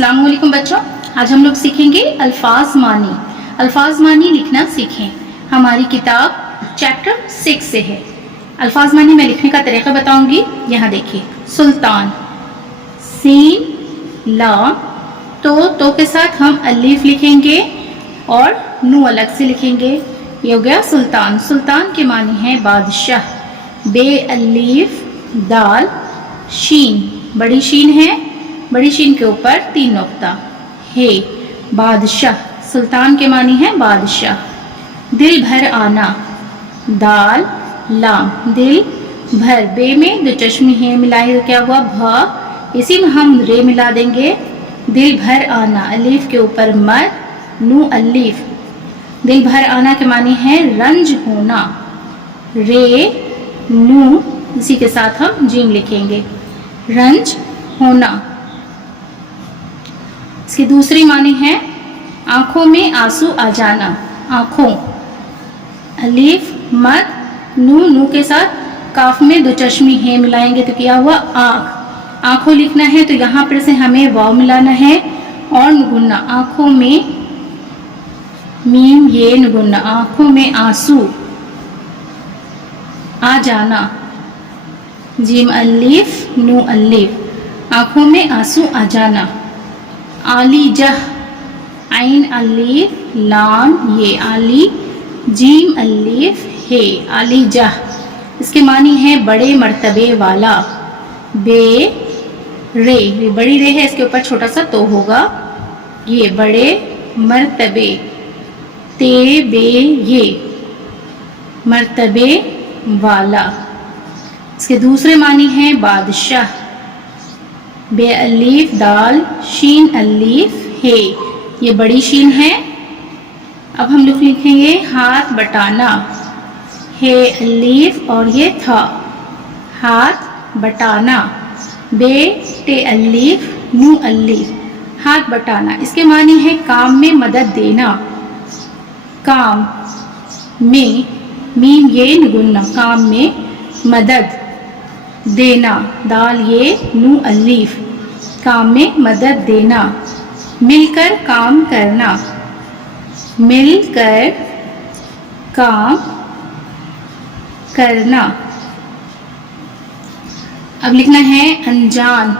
अस्सलाम वालेकुम बच्चों, आज हम लोग सीखेंगे अल्फाज मानी। अल्फाज मानी लिखना सीखें। हमारी किताब चैप्टर 6 से है। अल्फाज मानी मैं लिखने का तरीका बताऊंगी। यहाँ देखिए, सुल्तान, सीन लाम, तो के साथ हम अलीफ लिखेंगे और नू अलग से लिखेंगे। ये हो गया सुल्तान। सुल्तान के मानी है बादशाह। बे अलीफ दाल शीन, बड़ी शीन है, बड़ी शीन के ऊपर 3 नुक्ता है। बादशाह, सुल्तान के मानी है बादशाह। दिल भर आना, दाल लाम, दिल भर, बे में 2 चश्मी है मिलाई तो क्या हुआ भ, इसी में हम रे मिला देंगे। दिल भर आना, अलीफ के ऊपर मद, नू अलीफ। दिल भर आना के मानी है रंज होना, रे नू, इसी के साथ हम जीम लिखेंगे, रंज होना। इसकी दूसरी मानी है आंखों में आंसू आ जाना। आंखों, अलीफ मद, नू के साथ काफ में 2 चश्मी है मिलाएंगे तो क्या हुआ आंख। आंखों लिखना है तो यहाँ पर से हमें वाव मिलाना है और नुगुन्ना। आंखों में मीम ये नुगुन्ना, आंखों में आंसू आ जाना, जीम अलीफ नू अलीफ, आंखों में आंसू आ जाना। आली जह, आइन अलीफ लाम ये, आली जीम अलीफ है, आली जह। इसके मानी है बड़े मर्तबे वाला। बे रे, ये बड़ी रे है, इसके ऊपर छोटा सा तो होगा, ये बड़े मर्तबे। ते बे ये, मर्तबे वाला। इसके दूसरे मानी है बादशाह। बे अलीफ दाल शीन अलीफ है, ये बड़ी शीन है। अब हम लोग लिखेंगे हाथ बटाना, है अलीफ और ये था, हाथ बटाना। बे टे अलीफ नू अलीफ, हाथ बटाना। इसके मानी है काम में मदद देना। काम में मीम ये नुगुन्ना, काम में मदद देना, दाल ये नू अलीफ, काम में मदद देना। मिलकर काम करना, मिलकर काम करना। अब लिखना है अनजान,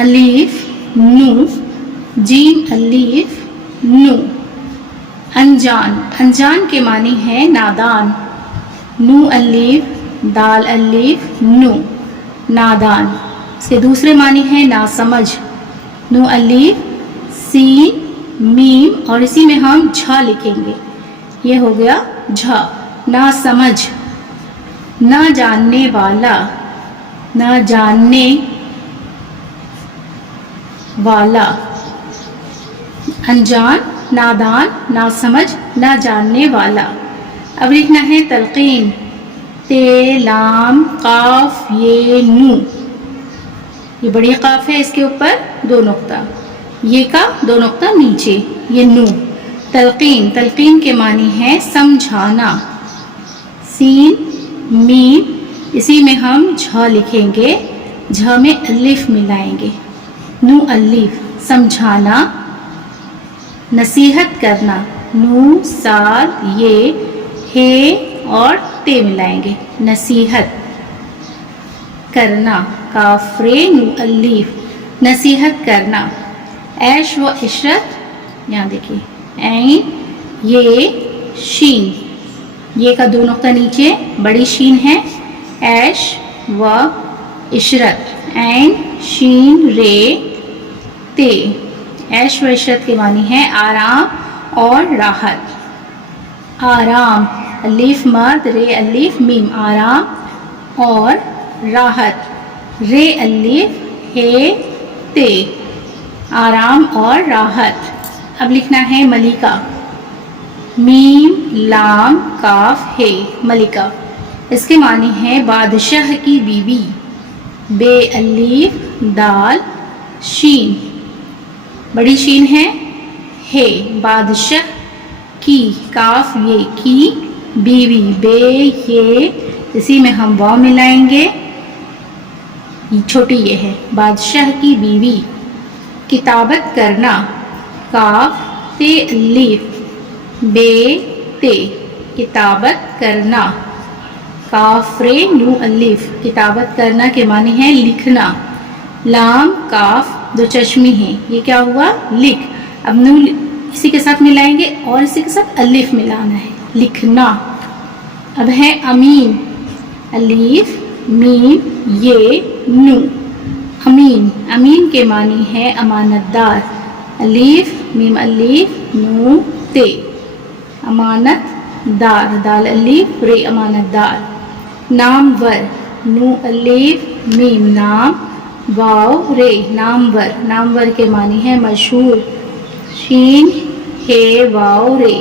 अलीफ नू, जीम अलीफ नू, अनजान। अनजान के मानी है नादान। नू अलीफ दाल अलीफ नू, नादान। इसके दूसरे मानी है नासमझ। नू अलीफ सीन मीम और इसी में हम झ लिखेंगे, ये हो गया झ, नासमझ। ना जानने वाला, ना जानने वाला। अनजान, नादान, नासमझ, ना जानने वाला। अब लिखना है तलकीन। ते लाम काफ ये नू, ये बड़ी काफ है, इसके ऊपर 2 नुक्ता, ये का 2 नुक्ता नीचे, ये नू। तलकीन, तलकीन के मानी है समझाना। सीन मीम, इसी में हम झ लिखेंगे, झ में अलीफ मिलाएंगे, नू अलीफ, समझाना। नसीहत करना, नू साद ये है और ते मिलाएंगे, नसीहत करना। काफरे नू अलीफ, नसीहत करना। ऐश व इशरत, यहाँ देखिए, ऐन ये शीन, ये का 2 नुक्ता नीचे, बड़ी शीन है। ऐश व इशरत, ऐन शीन रे ते। ऐश व इशरत के मानी है आराम और राहत। आराम, अलीफ मद रे अलीफ मीम, आराम और राहत। रे अलीफ है ते, आराम और राहत। अब लिखना है मलिका। मीम लाम काफ है, मलिका। इसके मानी है बादशाह की बीवी। बे अलीफ दाल शीन, बड़ी शीन है, बादशाह की, काफ ये की, बीवी बे ये, इसी में हम वाव मिलाएंगे, छोटी ये है, बादशाह की बीवी। किताबत करना, काफ ते अलीफ, बे ते, किताबत करना, काफ रे नू अलीफ, किताबत करना के माने हैं लिखना, लाम काफ दो चश्मी हैं, ये क्या हुआ लिख। अब नू इसी के साथ मिलाएंगे और इसी के साथ अलीफ मिलाना है, लिखना। अब है अमीन, अलीफ मीम ये नू, अमीन, अमीन के मानी है अमानतदार, अलीफ मीम अलीफ नू ते, अमानतदार, दाल अलीफ रे अमानतदार। नामवर, नू अलीफ मीम नाम, वाव रे नामवर, नामवर के मानी है मशहूर, शीन हे वाव रे,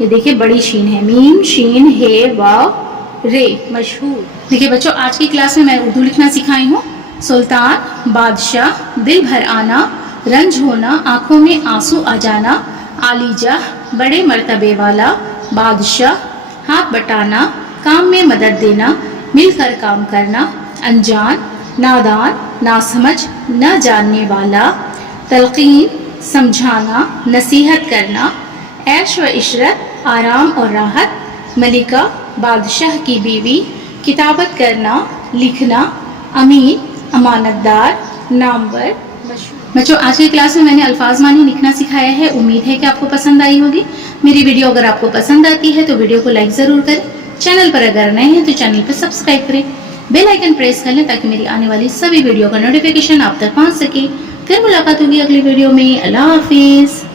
ये देखिए बड़ी शीन है, मीम शीन हे वाव रे मशहूर। देखिए बच्चों, आज की क्लास में मैं उर्दू लिखना सिखाई हूँ। सुल्तान, बादशाह, दिल भर आना, रंज होना, आंखों में आंसू आ जाना, आलीजा बड़े मर्तबे वाला, बादशाह हाथ बटाना, काम में मदद देना, मिलकर काम करना, अनजान नादान, नासमझ न जानने वाला, तलकीन समझाना, नसीहत करना, ऐश व इशरत आराम और राहत, मलिका बादशाह की बीवी, किताबत करना लिखना, अमीन अमानतदार, नामवर मशहूर। बच्चों, आज की क्लास में मैंने अल्फाज मानी लिखना सिखाया है। उम्मीद है कि आपको पसंद आई होगी। मेरी वीडियो अगर आपको पसंद आती है तो वीडियो को लाइक ज़रूर करें। चैनल पर अगर नए हैं तो चैनल पर सब्सक्राइब करें, बेल आइकन प्रेस कर लें ताकि मेरी आने वाली सभी वीडियो का नोटिफिकेशन आप तक पहुंच सके। फिर मुलाकात होगी अगली वीडियो में। अल्लाह हाफिज़।